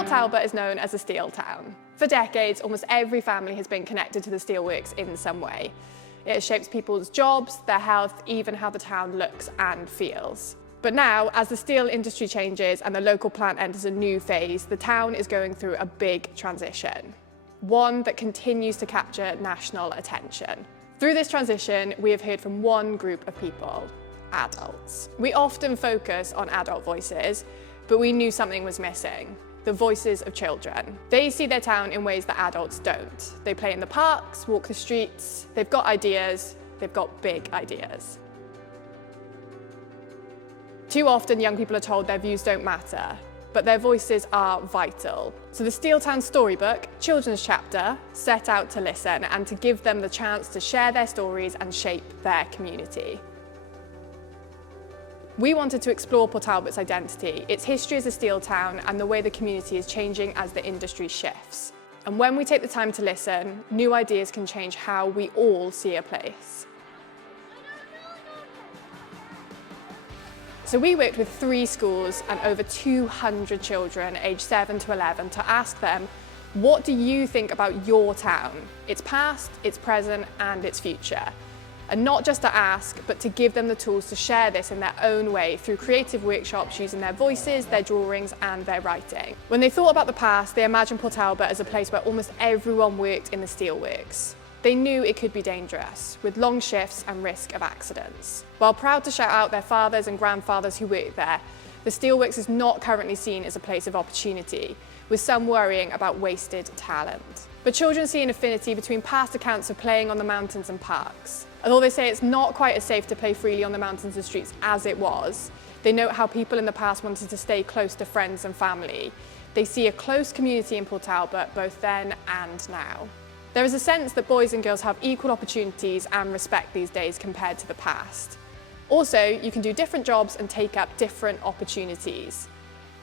Port Talbot is known as a steel town. For decades, almost every family has been connected to the steelworks in some way. It has shaped people's jobs, their health, even how the town looks and feels. But now, as the steel industry changes and the local plant enters a new phase, the town is going through a big transition, one that continues to capture national attention. Through this transition, we have heard from one group of people, adults. We often focus on adult voices, but we knew something was missing. The voices of children. They see their town in ways that adults don't. They play in the parks, walk the streets, they've got ideas, they've got big ideas. Too often young people are told their views don't matter, but their voices are vital. So the Steeltown Storybook, children's chapter, set out to listen and to give them the chance to share their stories and shape their community. We wanted to explore Port Talbot's identity, its history as a steel town, and the way the community is changing as the industry shifts. And when we take the time to listen, new ideas can change how we all see a place. So we worked with 3 schools and over 200 children aged 7 to 11 to ask them, what do you think about your town, its past, its present, and its future? And not just to ask, but to give them the tools to share this in their own way through creative workshops using their voices, their drawings and their writing. When they thought about the past, they imagined Port Talbot as a place where almost everyone worked in the steelworks. They knew it could be dangerous, with long shifts and risk of accidents. While proud to shout out their fathers and grandfathers who worked there, the steelworks is not currently seen as a place of opportunity, with some worrying about wasted talent. But children see an affinity between past accounts of playing on the mountains and parks. Although they say it's not quite as safe to play freely on the mountains and streets as it was, they note how people in the past wanted to stay close to friends and family. They see a close community in Port Talbot both then and now. There is a sense that boys and girls have equal opportunities and respect these days compared to the past. Also, you can do different jobs and take up different opportunities.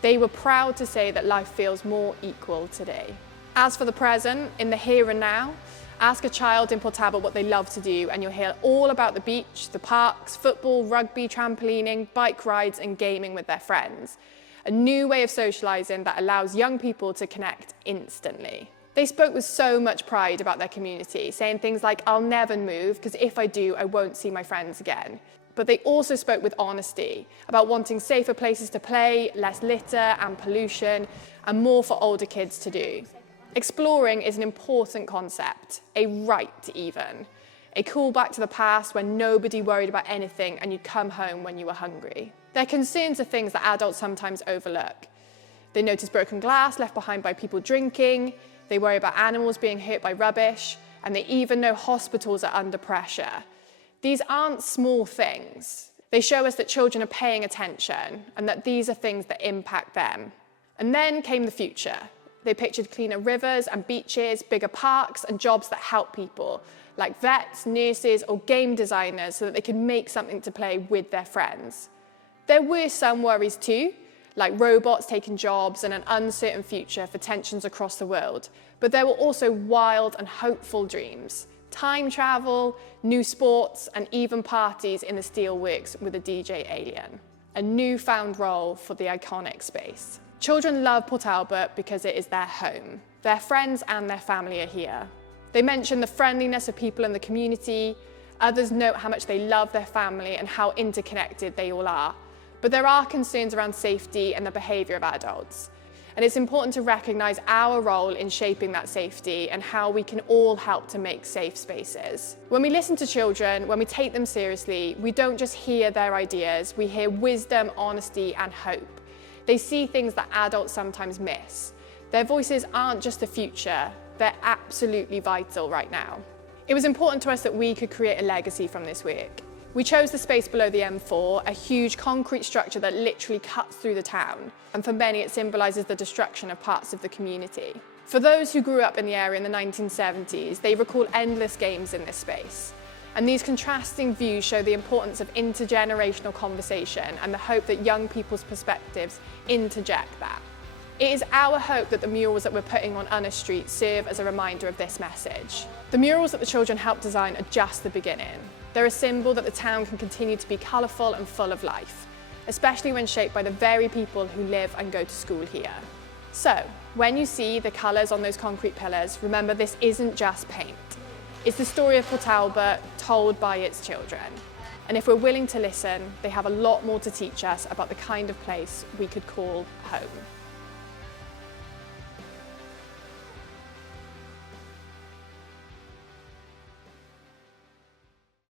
They were proud to say that life feels more equal today. As for the present, in the here and now, ask a child in Port Talbot what they love to do and you'll hear all about the beach, the parks, football, rugby, trampolining, bike rides and gaming with their friends. A new way of socialising that allows young people to connect instantly. They spoke with so much pride about their community, saying things like, I'll never move because if I do, I won't see my friends again. But they also spoke with honesty about wanting safer places to play, less litter and pollution, and more for older kids to do. Exploring is an important concept, a right even. A callback to the past when nobody worried about anything and you'd come home when you were hungry. Their concerns are things that adults sometimes overlook. They notice broken glass left behind by people drinking, they worry about animals being hurt by rubbish, and they even know hospitals are under pressure. These aren't small things. They show us that children are paying attention and that these are things that impact them. And then came the future. They pictured cleaner rivers and beaches, bigger parks and jobs that help people, like vets, nurses or game designers so that they could make something to play with their friends. There were some worries too, like robots taking jobs and an uncertain future for tensions across the world. But there were also wild and hopeful dreams. Time travel, new sports and even parties in the steelworks with a DJ alien. A newfound role for the iconic space. Children love Port Talbot because it is their home. Their friends and their family are here. They mention the friendliness of people in the community. Others note how much they love their family and how interconnected they all are. But there are concerns around safety and the behaviour of adults. And it's important to recognise our role in shaping that safety and how we can all help to make safe spaces. When we listen to children, when we take them seriously, we don't just hear their ideas, we hear wisdom, honesty and hope. They see things that adults sometimes miss. Their voices aren't just the future, they're absolutely vital right now. It was important to us that we could create a legacy from this work. We chose the space below the M4, a huge concrete structure that literally cuts through the town, and for many it symbolises the destruction of parts of the community. For those who grew up in the area in the 1970s, they recall endless games in this space. And these contrasting views show the importance of intergenerational conversation and the hope that young people's perspectives interject that. It is our hope that the murals that we're putting on Ynys Street serve as a reminder of this message. The murals that the children helped design are just the beginning. They're a symbol that the town can continue to be colourful and full of life, especially when shaped by the very people who live and go to school here. So, When you see the colours on those concrete pillars, remember this isn't just paint. It's the story of Port Talbot told by its children. And if we're willing to listen, they have a lot more to teach us about the kind of place we could call home.